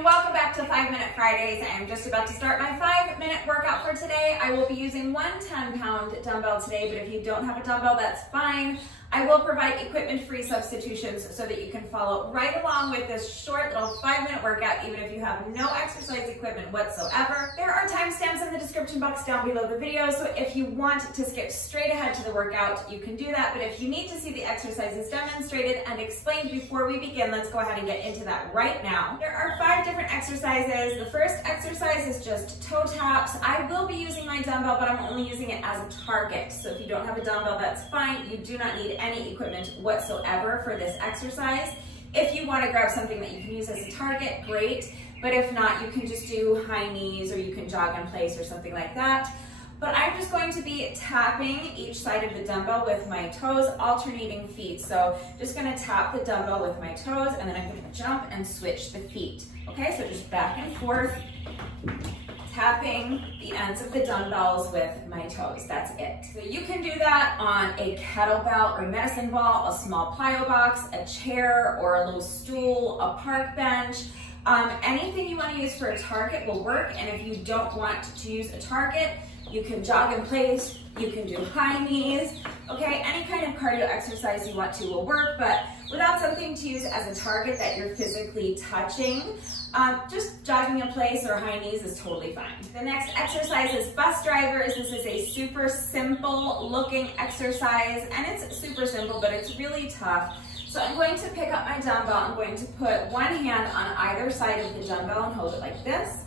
and welcome back to 5-Minute Fridays. I am just about to start my 5-minute workout for today. I will be using one 10-pound dumbbell today, but if you don't have a dumbbell, that's fine. I will provide equipment-free substitutions so that you can follow right along with this short little 5-minute workout, even if you have no exercise equipment whatsoever. There are timestamps in the description box down below the video, so if you want to skip straight ahead to the workout, you can do that. But if you need to see the exercises demonstrated and explained before we begin, let's go ahead and get into that right now. There are 5 different exercises. The first exercise is just toe taps. I will be using my dumbbell, but I'm only using it as a target. So if you don't have a dumbbell, that's fine. You do not need any equipment whatsoever for this exercise. If you want to grab something that you can use as a target, great. But if not, you can just do high knees or you can jog in place or something like that. But I'm just going to be tapping each side of the dumbbell with my toes, alternating feet. So just going to tap the dumbbell with my toes, and then I'm going to jump and switch the feet. Okay, so just back and forth, tapping the ends of the dumbbells with my toes. That's it. So you can do that on a kettlebell or medicine ball, a small plyo box, a chair or a little stool, a park bench. Anything you want to use for a target will work. And if you don't want to use a target, you can jog in place, you can do high knees, okay? Any kind of cardio exercise you want to will work, but without something to use as a target that you're physically touching, just jogging in place or high knees is totally fine. The next exercise is bus drivers. This is a super simple looking exercise, and it's super simple, but it's really tough. So I'm going to pick up my dumbbell. I'm going to put one hand on either side of the dumbbell and hold it like this.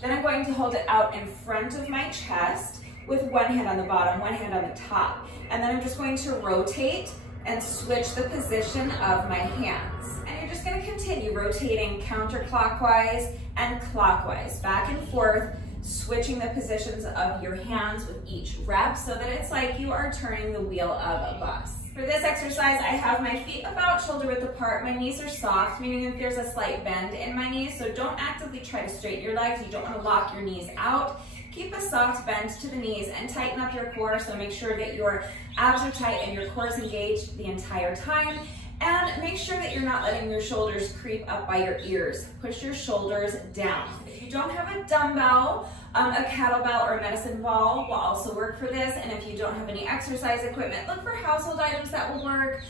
Then I'm going to hold it out in front of my chest with one hand on the bottom, one hand on the top. And then I'm just going to rotate and switch the position of my hands. And you're just going to continue rotating counterclockwise and clockwise, back and forth, switching the positions of your hands with each rep so that it's like you are turning the wheel of a bus. For this exercise, I have my feet about shoulder width apart. My knees are soft, meaning that there's a slight bend in my knees, so don't actively try to straighten your legs. You don't want to lock your knees out. Keep a soft bend to the knees and tighten up your core, so make sure that your abs are tight and your core is engaged the entire time. And make sure that you're not letting your shoulders creep up by your ears. Push your shoulders down. If you don't have a dumbbell, a kettlebell or a medicine ball will also work for this. And if you don't have any exercise equipment, look for household items that will work,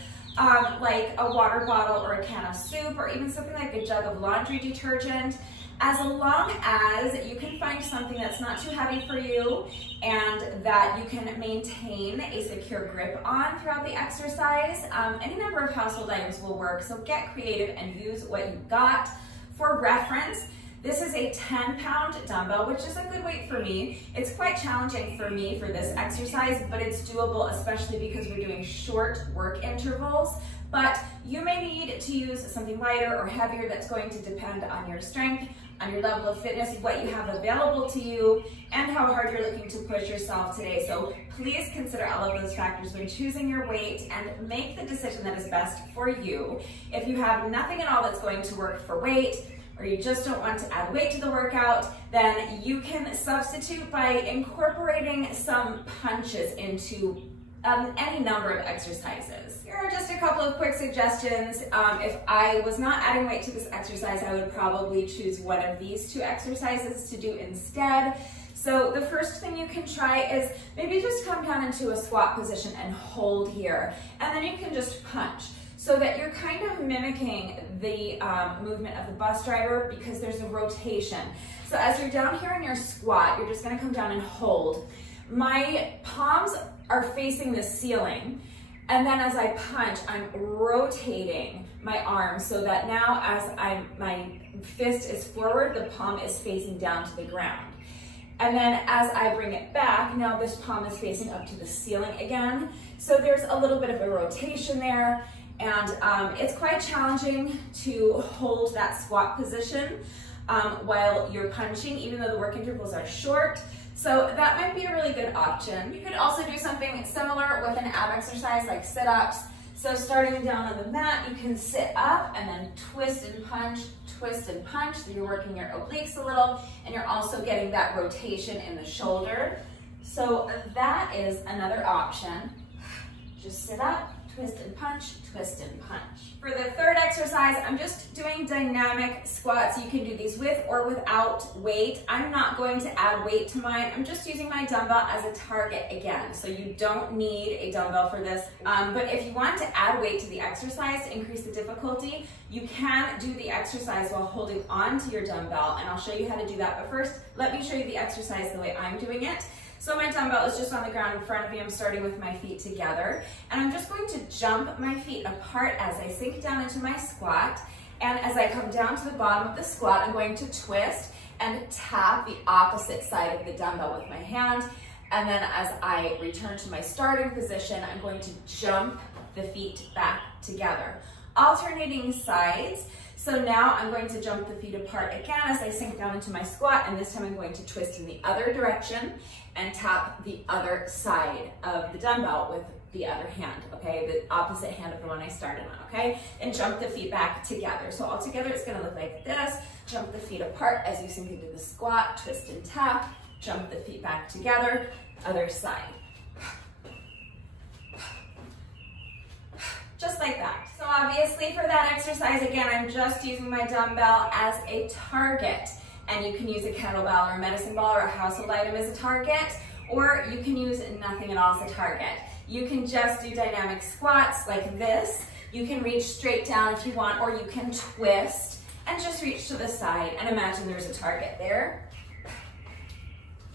like a water bottle or a can of soup, or even something like a jug of laundry detergent. As long as you can find something that's not too heavy for you and that you can maintain a secure grip on throughout the exercise, any number of household items will work. So get creative and use what you've got. For reference, this is a 10-pound dumbbell, which is a good weight for me. It's quite challenging for me for this exercise, but it's doable, especially because we're doing short work intervals. But you may need to use something lighter or heavier. That's going to depend on your strength, on your level of fitness, what you have available to you, and how hard you're looking to push yourself today. So please consider all of those factors when choosing your weight and make the decision that is best for you. If you have nothing at all that's going to work for weight, or you just don't want to add weight to the workout, then you can substitute by incorporating some punches into any number of exercises. Here are just a couple of quick suggestions. If I was not adding weight to this exercise, I would probably choose one of these 2 exercises to do instead. So the first thing you can try is maybe just come down into a squat position and hold here, and then you can just punch, so that you're kind of mimicking the movement of the bus driver, because there's a rotation. So as you're down here in your squat, you're just gonna come down and hold. My palms are facing the ceiling, and then as I punch, I'm rotating my arm so that now as my fist is forward, the palm is facing down to the ground. And then as I bring it back, now this palm is facing up to the ceiling again. So there's a little bit of a rotation there. And it's quite challenging to hold that squat position while you're punching, even though the work intervals are short. So that might be a really good option. You could also do something similar with an ab exercise like sit-ups. So starting down on the mat, you can sit up and then twist and punch, twist and punch. So you're working your obliques a little, and you're also getting that rotation in the shoulder. So that is another option. Just sit up, twist and punch, twist and punch. For the third exercise, I'm just doing dynamic squats. You can do these with or without weight. I'm not going to add weight to mine. I'm just using my dumbbell as a target again. So you don't need a dumbbell for this. But if you want to add weight to the exercise to increase the difficulty, you can do the exercise while holding on to your dumbbell, and I'll show you how to do that. But first, let me show you the exercise the way I'm doing it. So my dumbbell is just on the ground in front of me. I'm starting with my feet together, and I'm just going to jump my feet apart as I sink down into my squat. And as I come down to the bottom of the squat, I'm going to twist and tap the opposite side of the dumbbell with my hand. And then as I return to my starting position, I'm going to jump the feet back together, alternating sides. So now I'm going to jump the feet apart again as I sink down into my squat, and this time I'm going to twist in the other direction and tap the other side of the dumbbell with the other hand, okay? The opposite hand of the one I started on, okay? And jump the feet back together. So all together it's gonna look like this. Jump the feet apart as you sink into the squat, twist and tap, jump the feet back together, other side. Just like that. So obviously for that exercise, again, I'm just using my dumbbell as a target. And you can use a kettlebell or a medicine ball or a household item as a target, or you can use nothing at all as a target. You can just do dynamic squats like this. You can reach straight down if you want, or you can twist and just reach to the side and imagine there's a target there.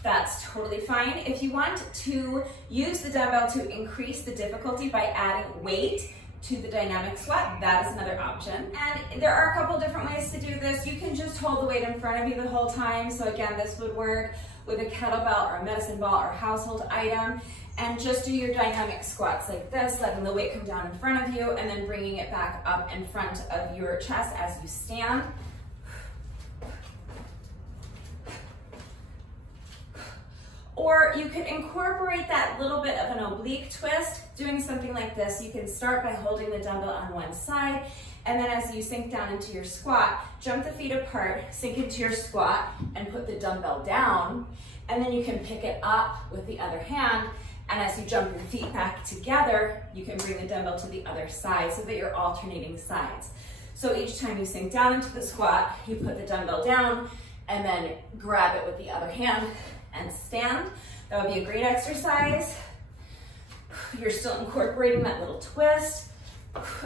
That's totally fine. If you want to use the dumbbell to increase the difficulty by adding weight to the dynamic squat, that is another option. And there are a couple different ways to do this. You can just hold the weight in front of you the whole time. So again, this would work with a kettlebell or a medicine ball or household item, and just do your dynamic squats like this, letting the weight come down in front of you and then bringing it back up in front of your chest as you stand. Or you could incorporate that little bit of an oblique twist, doing something like this. You can start by holding the dumbbell on one side, and then as you sink down into your squat, jump the feet apart, sink into your squat, and put the dumbbell down, and then you can pick it up with the other hand, and as you jump your feet back together, you can bring the dumbbell to the other side so that you're alternating sides. So each time you sink down into the squat, you put the dumbbell down, and then grab it with the other hand, and stand. That would be a great exercise. You're still incorporating that little twist,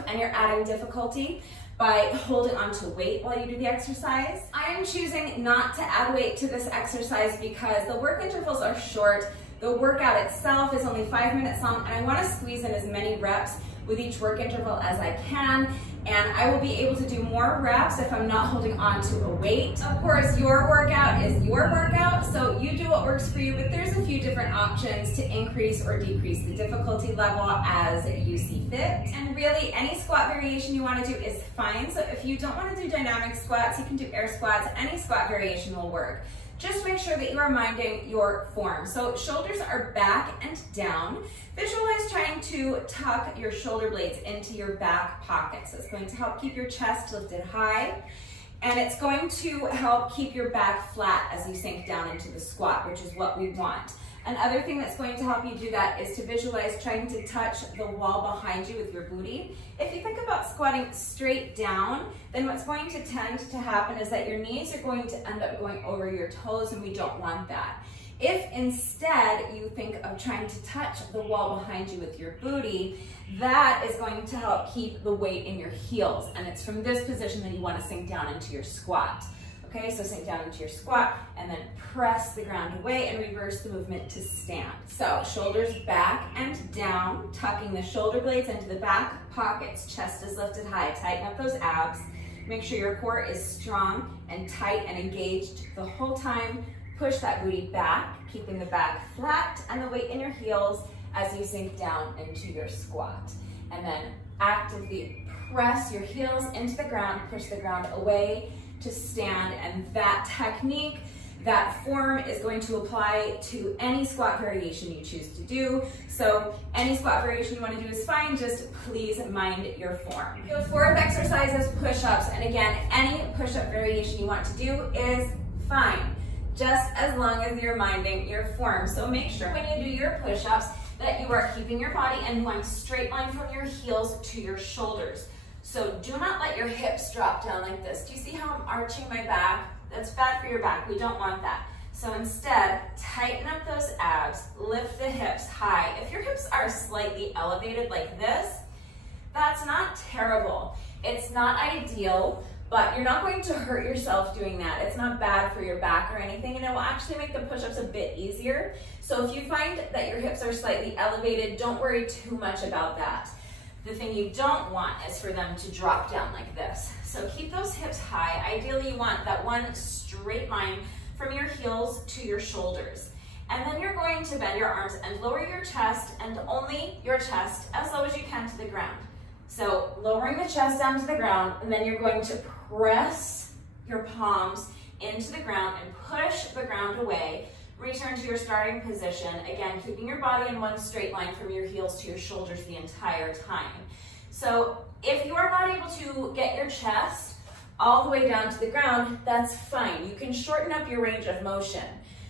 and you're adding difficulty by holding onto weight while you do the exercise. I am choosing not to add weight to this exercise because the work intervals are short. The workout itself is only 5 minutes long, and I want to squeeze in as many reps with each work interval as I can, and I will be able to do more reps if I'm not holding on to a weight. Of course, your workout is your workout, so you do what works for you, but there's a few different options to increase or decrease the difficulty level as you see fit. And really, any squat variation you want to do is fine. So if you don't want to do dynamic squats, you can do air squats. Any squat variation will work. Just make sure that you are minding your form. So shoulders are back and down. Visualize trying to tuck your shoulder blades into your back pockets. It's going to help keep your chest lifted high, and it's going to help keep your back flat as you sink down into the squat, which is what we want. Another thing that's going to help you do that is to visualize trying to touch the wall behind you with your booty. If you think about squatting straight down, then what's going to tend to happen is that your knees are going to end up going over your toes, and we don't want that. If instead you think of trying to touch the wall behind you with your booty, that is going to help keep the weight in your heels, and it's from this position that you want to sink down into your squat. Okay, so sink down into your squat and then press the ground away and reverse the movement to stand. So shoulders back and down, tucking the shoulder blades into the back pockets, chest is lifted high, tighten up those abs. Make sure your core is strong and tight and engaged the whole time. Push that booty back, keeping the back flat and the weight in your heels as you sink down into your squat. And then actively press your heels into the ground, push the ground away to stand, and that technique, that form is going to apply to any squat variation you choose to do. So any squat variation you want to do is fine, just please mind your form. The fourth exercise is push-ups, and again, any push-up variation you want to do is fine, just as long as you're minding your form. So make sure when you do your push-ups that you are keeping your body in one straight line from your heels to your shoulders. So do not let your hips drop down like this. Do you see how I'm arching my back? That's bad for your back. We don't want that. So instead, tighten up those abs, lift the hips high. If your hips are slightly elevated like this, that's not terrible. It's not ideal, but you're not going to hurt yourself doing that. It's not bad for your back or anything, and it will actually make the push-ups a bit easier. So if you find that your hips are slightly elevated, don't worry too much about that. The thing you don't want is for them to drop down like this. So keep those hips high. Ideally, you want that one straight line from your heels to your shoulders. And then you're going to bend your arms and lower your chest, and only your chest, as low as you can to the ground. So lowering the chest down to the ground, and then you're going to press your palms into the ground and push the ground away. Return to your starting position, again, keeping your body in one straight line from your heels to your shoulders the entire time. So if you are not able to get your chest all the way down to the ground, that's fine. You can shorten up your range of motion.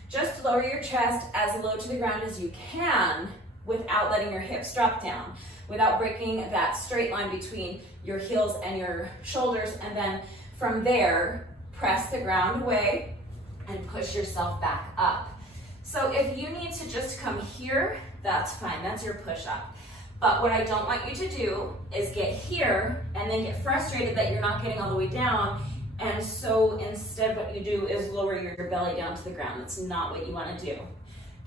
Just lower your chest as low to the ground as you can without letting your hips drop down, without breaking that straight line between your heels and your shoulders, and then from there, press the ground away and push yourself back up. So if you need to just come here, that's fine, that's your push-up. But what I don't want you to do is get here and then get frustrated that you're not getting all the way down, and so instead what you do is lower your belly down to the ground. That's not what you want to do.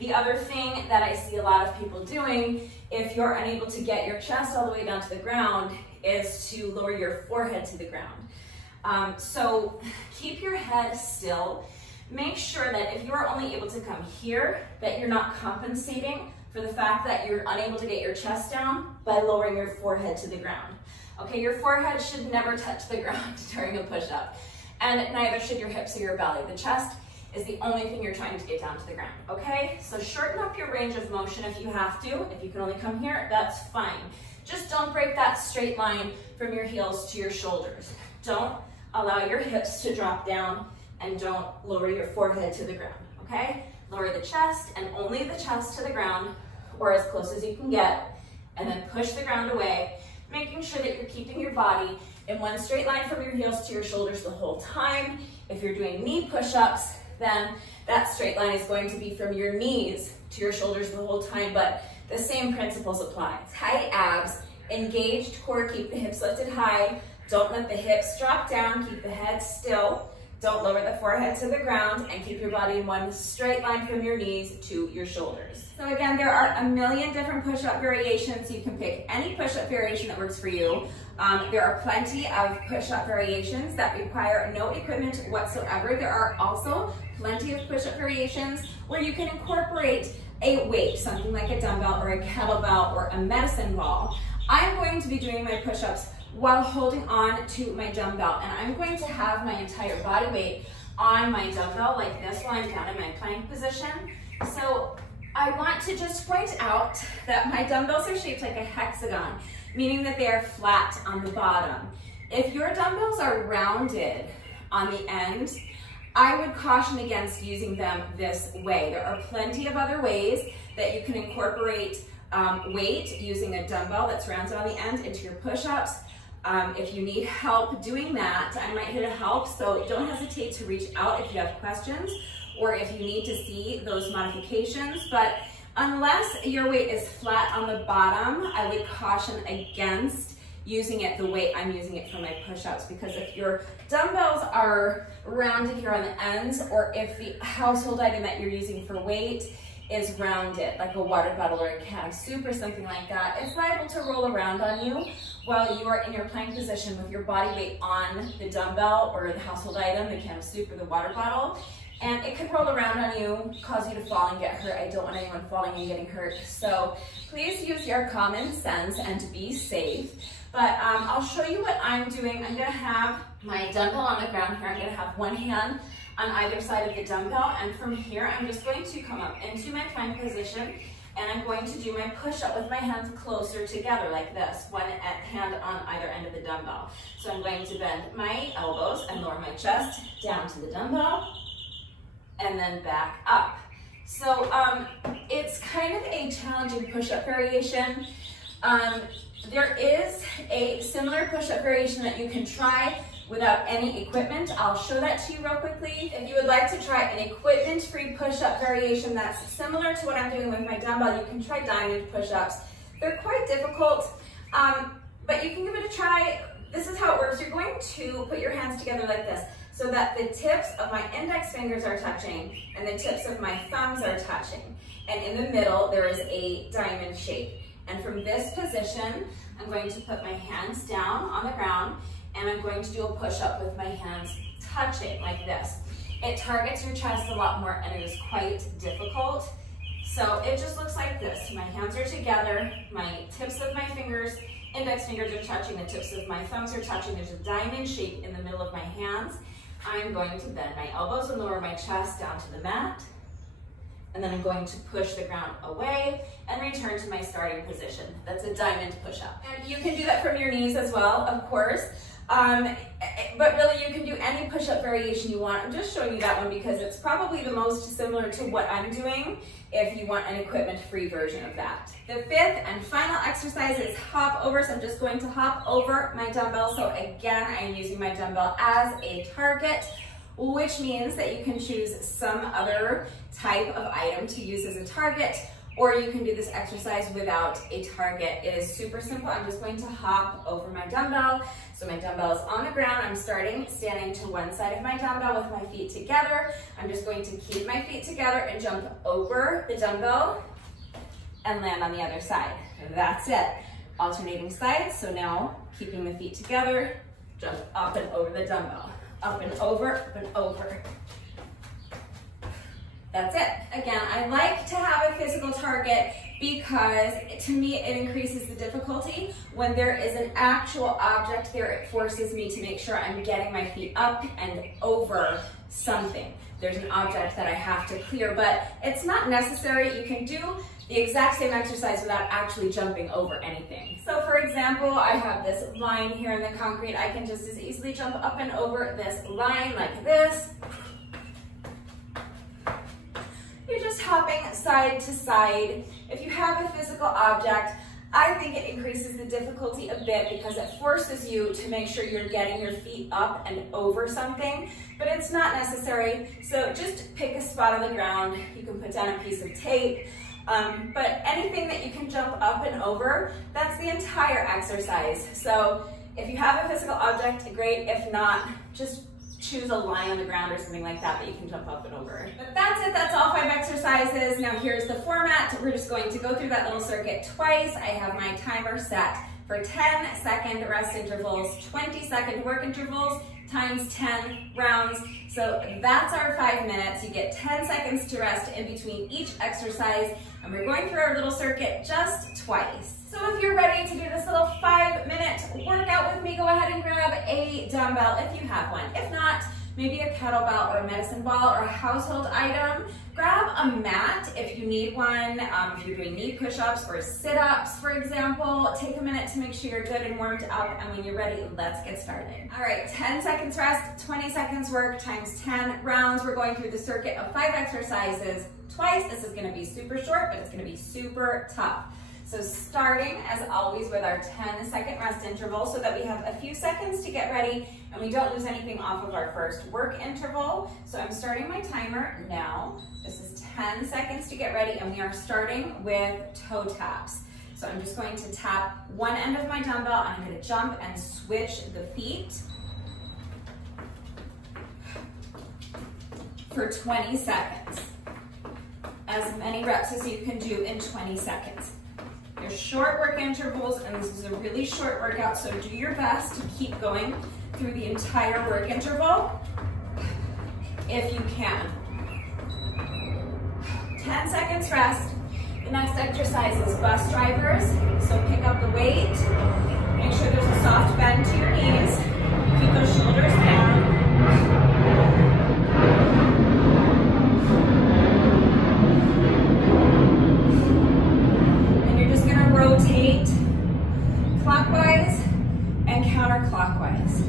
The other thing that I see a lot of people doing, if you're unable to get your chest all the way down to the ground, is to lower your forehead to the ground. So keep your head still. Make sure that if you are only able to come here, that you're not compensating for the fact that you're unable to get your chest down by lowering your forehead to the ground. Okay, your forehead should never touch the ground during a push-up, and neither should your hips or your belly. The chest is the only thing you're trying to get down to the ground, okay? So shorten up your range of motion if you have to. If you can only come here, that's fine. Just don't break that straight line from your heels to your shoulders. Don't allow your hips to drop down, and don't lower your forehead to the ground, okay? Lower the chest, and only the chest to the ground, or as close as you can get, and then push the ground away, making sure that you're keeping your body in one straight line from your heels to your shoulders the whole time. If you're doing knee push-ups, then that straight line is going to be from your knees to your shoulders the whole time, but the same principles apply. Tight abs, engaged core, keep the hips lifted high, don't let the hips drop down, keep the head still, don't lower the forehead to the ground, and keep your body in one straight line from your knees to your shoulders. So again, there are a million different push-up variations. You can pick any push-up variation that works for you. There are plenty of push-up variations that require no equipment whatsoever. There are also plenty of push-up variations where you can incorporate a weight, something like a dumbbell or a kettlebell or a medicine ball. I'm going to be doing my push-ups while holding on to my dumbbell, and I'm going to have my entire body weight on my dumbbell like this while I'm down in my plank position. So I want to just point out that my dumbbells are shaped like a hexagon, meaning that they are flat on the bottom. If your dumbbells are rounded on the end, I would caution against using them this way. There are plenty of other ways that you can incorporate weight using a dumbbell that's rounded on the end into your push-ups. If you need help doing that, I'm right here to help, so don't hesitate to reach out if you have questions or if you need to see those modifications. But unless your weight is flat on the bottom, I would caution against using it the way I'm using it for my push-ups, because if your dumbbells are rounded here on the ends, or if the household item that you're using for weight is rounded, like a water bottle or a can of soup or something like that, it's liable to roll around on you while you are in your plank position with your body weight on the dumbbell or the household item, the can of soup or the water bottle, and it could roll around on you, cause you to fall and get hurt. I don't want anyone falling and getting hurt. So please use your common sense and be safe. But I'll show you what I'm doing. I'm gonna have my dumbbell on the ground here. I'm gonna have one hand on either side of the dumbbell, and from here I'm just going to come up into my plank position, and I'm going to do my push-up with my hands closer together like this, one hand on either end of the dumbbell. So I'm going to bend my elbows and lower my chest down to the dumbbell, and then back up. So it's kind of a challenging push-up variation. There is a similar push-up variation that you can try without any equipment. I'll show that to you real quickly. If you would like to try an equipment-free push-up variation that's similar to what I'm doing with my dumbbell, you can try diamond push-ups. They're quite difficult, but you can give it a try. This is how it works. You're going to put your hands together like this so that the tips of my index fingers are touching and the tips of my thumbs are touching. And in the middle, there is a diamond shape. And from this position, I'm going to put my hands down on the ground and I'm going to do a push-up with my hands touching like this. It targets your chest a lot more and it is quite difficult. So it just looks like this. My hands are together, my tips of my fingers, index fingers are touching, the tips of my thumbs are touching. There's a diamond shape in the middle of my hands. I'm going to bend my elbows and lower my chest down to the mat. And then I'm going to push the ground away and return to my starting position. That's a diamond push-up. And you can do that from your knees as well, of course. But really you can do any push-up variation you want. I'm just showing you that one because it's probably the most similar to what I'm doing if you want an equipment-free version of that. The fifth and final exercise is hop over. So I'm just going to hop over my dumbbell. So again, I am using my dumbbell as a target, which means that you can choose some other type of item to use as a target, or you can do this exercise without a target. It is super simple. I'm just going to hop over my dumbbell. So my dumbbell is on the ground. I'm standing to one side of my dumbbell with my feet together. I'm just going to keep my feet together and jump over the dumbbell and land on the other side. That's it. Alternating sides. So now keeping the feet together, jump up and over the dumbbell. Up and over, up and over. That's it. Again, I like to have a physical target because to me it increases the difficulty. When there is an actual object there, it forces me to make sure I'm getting my feet up and over something. There's an object that I have to clear, but it's not necessary. You can do the exact same exercise without actually jumping over anything. So for example, I have this line here in the concrete. I can just as easily jump up and over this line like this. You're just hopping side to side. If you have a physical object, I think it increases the difficulty a bit because it forces you to make sure you're getting your feet up and over something, but it's not necessary. So just pick a spot on the ground. You can put down a piece of tape, but anything that you can jump up and over, that's the entire exercise. So if you have a physical object, great. If not, just choose a line on the ground or something like that you can jump up and over. But that's it, that's all 5 exercises. Now here's the format. We're just going to go through that little circuit twice. I have my timer set for 10-second rest intervals, 20-second work intervals, times 10 rounds. So that's our 5 minutes. You get 10 seconds to rest in between each exercise, and we're going through our little circuit just twice. So if you're ready to do this little 5-minute workout with me, go ahead and grab a dumbbell if you have one. If not, maybe a kettlebell or a medicine ball or a household item. Grab a mat if you need one. If you're doing knee push-ups or sit-ups, for example, take a minute to make sure you're good and warmed up, and when you're ready, let's get started. All right, 10 seconds rest, 20 seconds work, times 10 rounds. We're going through the circuit of 5 exercises twice. This is gonna be super short, but it's gonna be super tough. So starting, as always, with our 10-second rest interval so that we have a few seconds to get ready and we don't lose anything off of our first work interval. So I'm starting my timer now. This is 10 seconds to get ready, and we are starting with toe taps. So I'm just going to tap one end of my dumbbell, and I'm going to jump and switch the feet for 20 seconds. As many reps as you can do in 20 seconds. They're short work intervals, and this is a really short workout, so do your best to keep going through the entire work interval if you can. 10 seconds rest. The next exercise is bus drivers, so pick up the weight. Make sure there's a soft bend to your knees. Keep those shoulders down. Rotate clockwise and counterclockwise,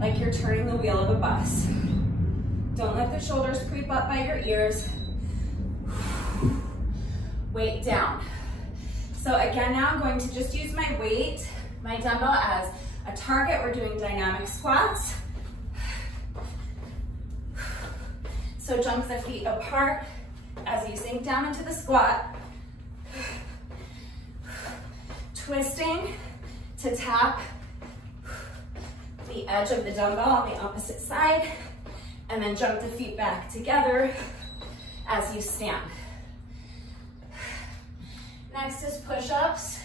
like you're turning the wheel of a bus. Don't let the shoulders creep up by your ears. weight down. So again, now I'm going to just use my weight, my dumbbell as a target. We're doing dynamic squats. So jump the feet apart as you sink down into the squat. Twisting to tap the edge of the dumbbell on the opposite side, and then jump the feet back together as you stand. Next is push-ups.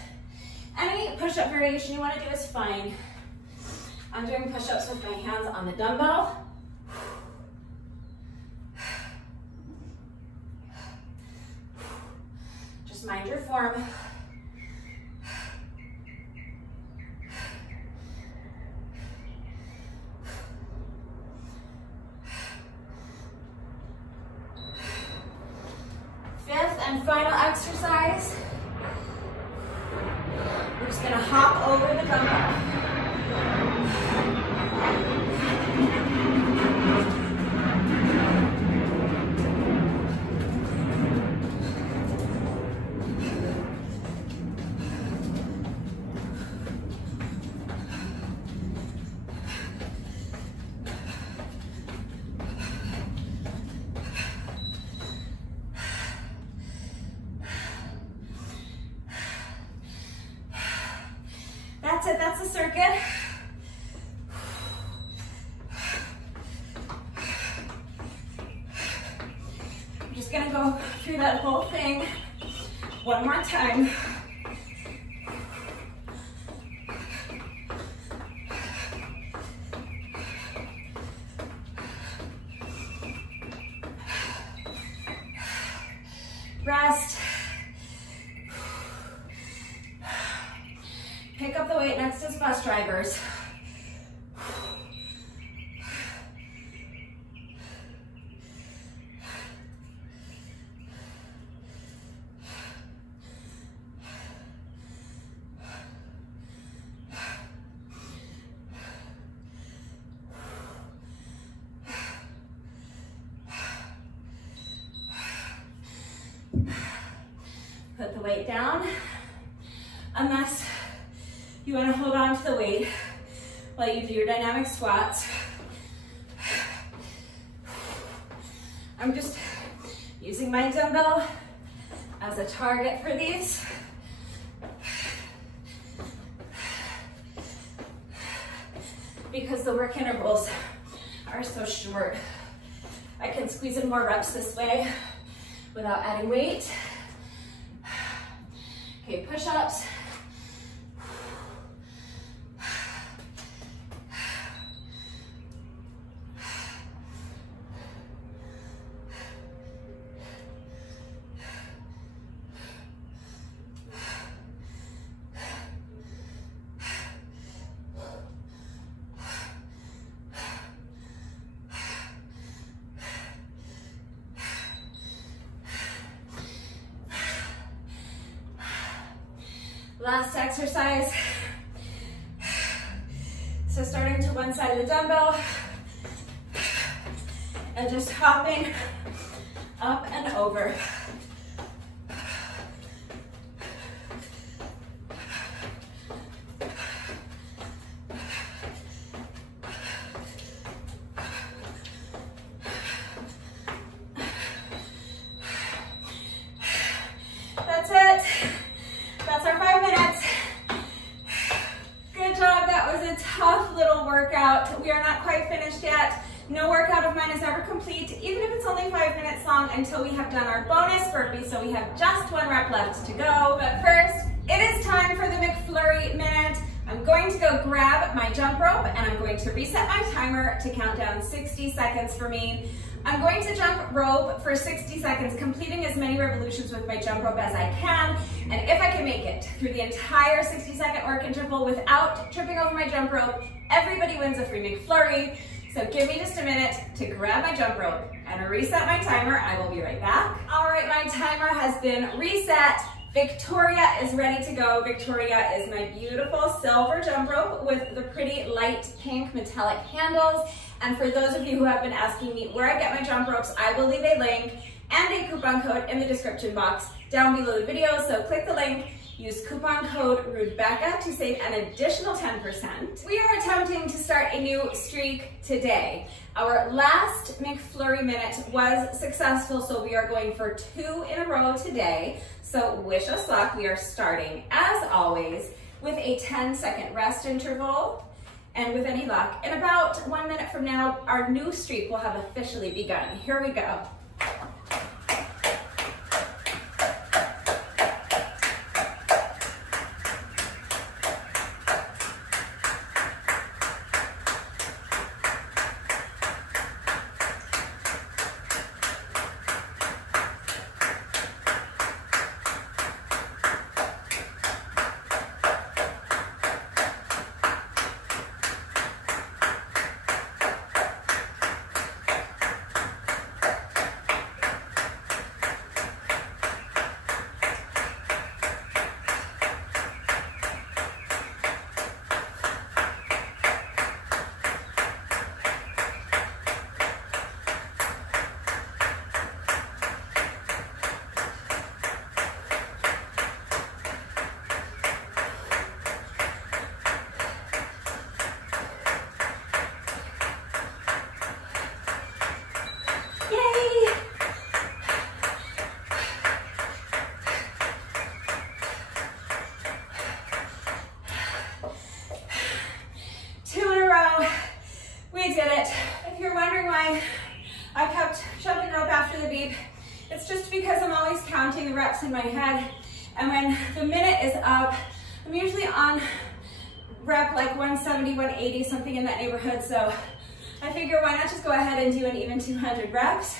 Any push-up variation you want to do is fine. I'm doing push-ups with my hands on the dumbbell. Just mind your form. Fifth and final exercise. We're just gonna hop over the dumbbell. That's it, that's the circuit. I'm just gonna go through that whole thing one more time. Rest. Pick up the weight next to bus drivers. Put the weight down, unless you want to hold on to the weight while you do your dynamic squats. I'm just using my dumbbell as a target for these. Because the work intervals are so short. I can squeeze in more reps this way without adding weight. Okay, push-ups. Last exercise. So starting to one side of the dumbbell and just hopping up and over. That's it. That's our 5 minutes. Good job. That was a tough little workout. We are not quite finished yet. No workout of mine is ever complete, even if it's only 5 minutes long, until we have done our bonus burpee. So we have just 1 rep left to go. But first, it is time for the McFlurry minute. I'm going to go grab my jump rope and I'm going to reset my timer to count down 60 seconds for me. I'm going to jump rope for 60 seconds, completing as many revolutions with my jump rope as I can. And if I can make it through the entire 60-second work interval without tripping over my jump rope, everybody wins a free McFlurry. So give me just a minute to grab my jump rope and reset my timer. I will be right back. All right, my timer has been reset. Victoria is ready to go. Victoria is my beautiful silver jump rope with the pretty light pink metallic handles. And for those of you who have been asking me where I get my jump ropes, I will leave a link. and a coupon code in the description box down below the video. So click the link, use coupon code Rebecca to save an additional 10%. We are attempting to start a new streak today. Our last McFlurry minute was successful, so we are going for 2 in a row today. So wish us luck. We are starting, as always, with a 10-second rest interval. And with any luck, in about 1 minute from now, our new streak will have officially begun. Here we go. We did it. If you're wondering why I kept jumping rope after the beep, it's just because I'm always counting the reps in my head. And when the minute is up, I'm usually on rep like 170, 180, something in that neighborhood. So I figure why not just go ahead and do an even 200 reps.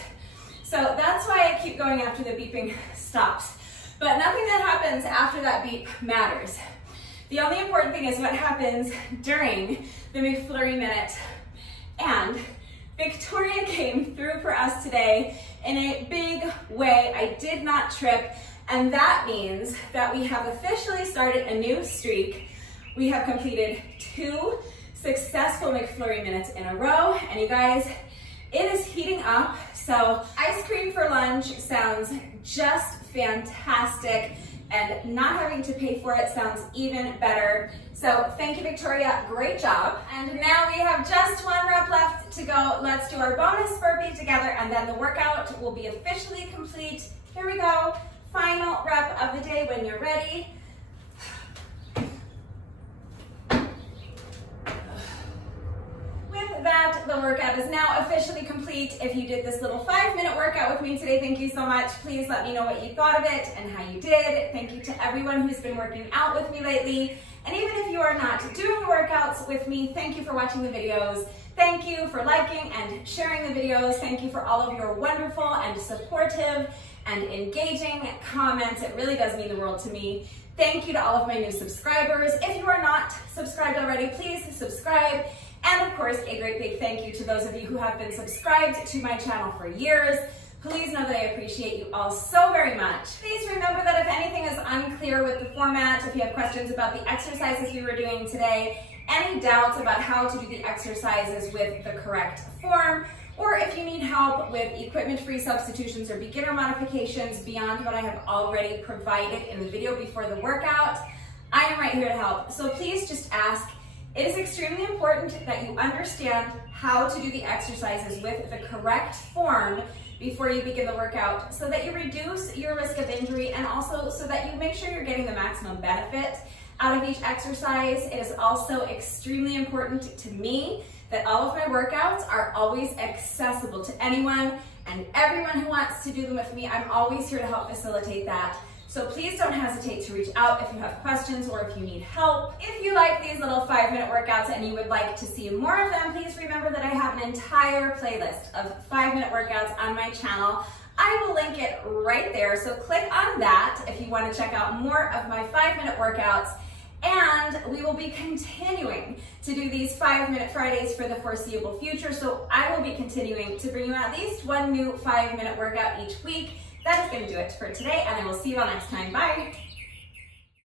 So that's why I keep going after the beeping stops. But nothing that happens after that beep matters. The only important thing is what happens during the McFlurry minute. And Victoria came through for us today in a big way. I did not trip, and that means that we have officially started a new streak. We have completed 2 successful McFlurry minutes in a row, and you guys, it is heating up. So ice cream for lunch sounds just fantastic, and not having to pay for it sounds even better. So thank you, Victoria, great job. And now we have just 1 rep left to go. Let's do our bonus burpee together, and then the workout will be officially complete. Here we go, final rep of the day when you're ready. With that, the workout is now officially complete. If you did this little 5-minute workout with me today, thank you so much. Please let me know what you thought of it and how you did. Thank you to everyone who's been working out with me lately. And even if you are not doing workouts with me, thank you for watching the videos. Thank you for liking and sharing the videos. Thank you for all of your wonderful and supportive and engaging comments. It really does mean the world to me. Thank you to all of my new subscribers. If you are not subscribed already, please subscribe. And of course, a great big thank you to those of you who have been subscribed to my channel for years. Please know that I appreciate you all so very much. Please remember that if anything is unclear with the format, if you have questions about the exercises we were doing today, any doubts about how to do the exercises with the correct form, or if you need help with equipment-free substitutions or beginner modifications beyond what I have already provided in the video before the workout, I am right here to help. So please just ask. It is extremely important that you understand how to do the exercises with the correct form before you begin the workout, so that you reduce your risk of injury, and also so that you make sure you're getting the maximum benefit out of each exercise. It is also extremely important to me that all of my workouts are always accessible to anyone and everyone who wants to do them with me. I'm always here to help facilitate that. So please don't hesitate to reach out if you have questions or if you need help. If you like these little 5-minute workouts and you would like to see more of them, please remember that I have an entire playlist of 5-minute workouts on my channel. I will link it right there, so click on that if you want to check out more of my 5-minute workouts. And we will be continuing to do these 5-minute Fridays for the foreseeable future. So I will be continuing to bring you at least 1 new 5-minute workout each week. That is going to do it for today, and I will see you all next time. Bye.